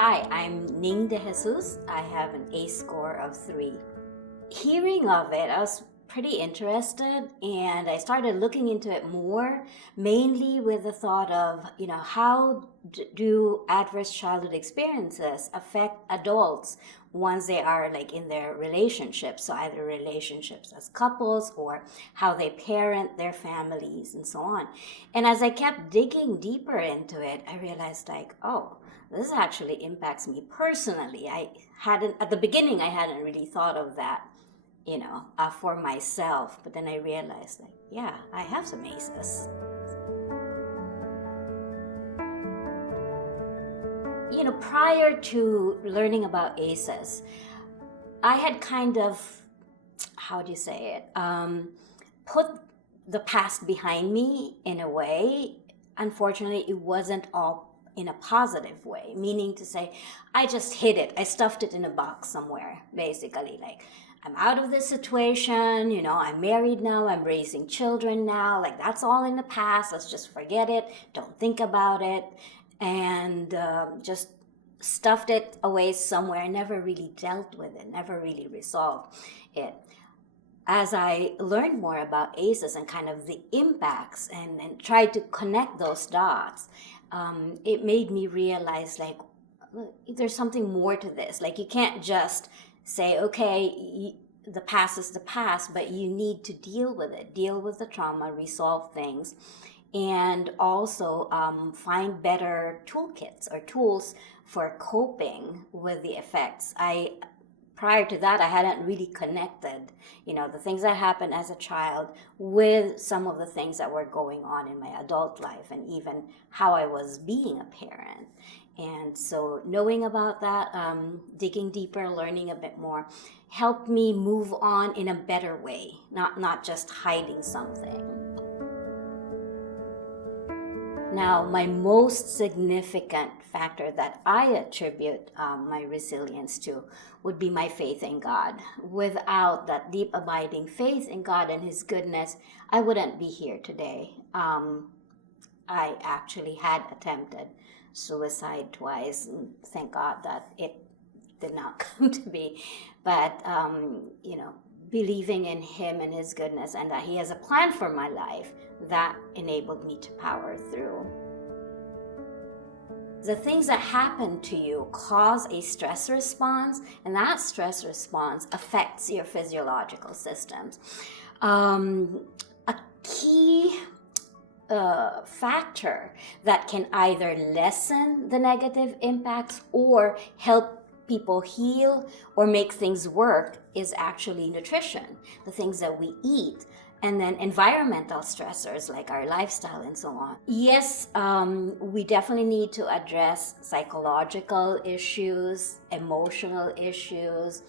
Hi, I'm Ning de Jesus. I have an ACE score of 3. Hearing of it, I was pretty interested and I started looking into it more, mainly with the thought of, how do adverse childhood experiences affect adults once they are like in their relationships, so either relationships as couples or how they parent their families and so on. And as I kept digging deeper into it, I realized like, oh, this actually impacts me personally. At the beginning, I hadn't really thought of that, for myself. But then I realized, like, yeah, I have some aces. Prior to learning about aces, I had kind of, how do you say it, put the past behind me in a way. Unfortunately, it wasn't all in a positive way, meaning to say, I just hid it. I stuffed it in a box somewhere, basically. Like, I'm out of this situation, I'm married now, I'm raising children now, like that's all in the past, let's just forget it, don't think about it, and just stuffed it away somewhere, never really dealt with it, never really resolved it. As I learned more about ACEs and kind of the impacts and tried to connect those dots, it made me realize like there's something more to this. Like you can't just say, okay, the past is the past, but you need to deal with it, deal with the trauma, resolve things, and also find better toolkits or tools for coping with the effects. Prior to that, I hadn't really connected, the things that happened as a child with some of the things that were going on in my adult life and even how I was being a parent. And so knowing about that, digging deeper, learning a bit more, helped me move on in a better way, not just hiding something. Now, my most significant factor that I attribute my resilience to would be my faith in God. Without that deep, abiding faith in God and His goodness, I wouldn't be here today. I actually had attempted suicide twice, and thank God that it did not come to be. But, believing in Him and His goodness and that He has a plan for my life, that enabled me to power through. The things that happen to you cause a stress response, and that stress response affects your physiological systems. A key factor that can either lessen the negative impacts or help people heal or make things work is actually nutrition, the things that we eat, and then environmental stressors like our lifestyle and so on. Yes, we definitely need to address psychological issues, emotional issues,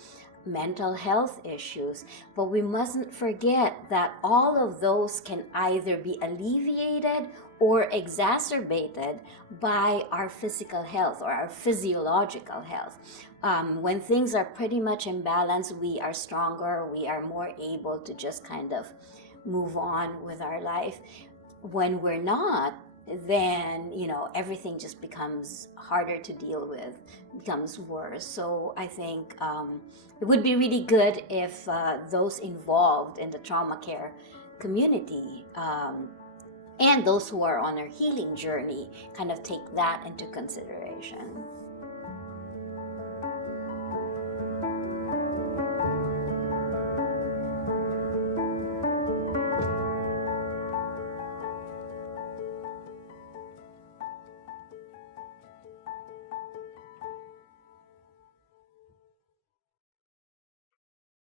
mental health issues, but we mustn't forget that all of those can either be alleviated or exacerbated by our physical health or our physiological health. When things are pretty much in balance, we are stronger, we are more able to just kind of move on with our life. When we're not, then everything just becomes harder to deal with, becomes worse. So I think it would be really good if those involved in the trauma care community and those who are on their healing journey kind of take that into consideration.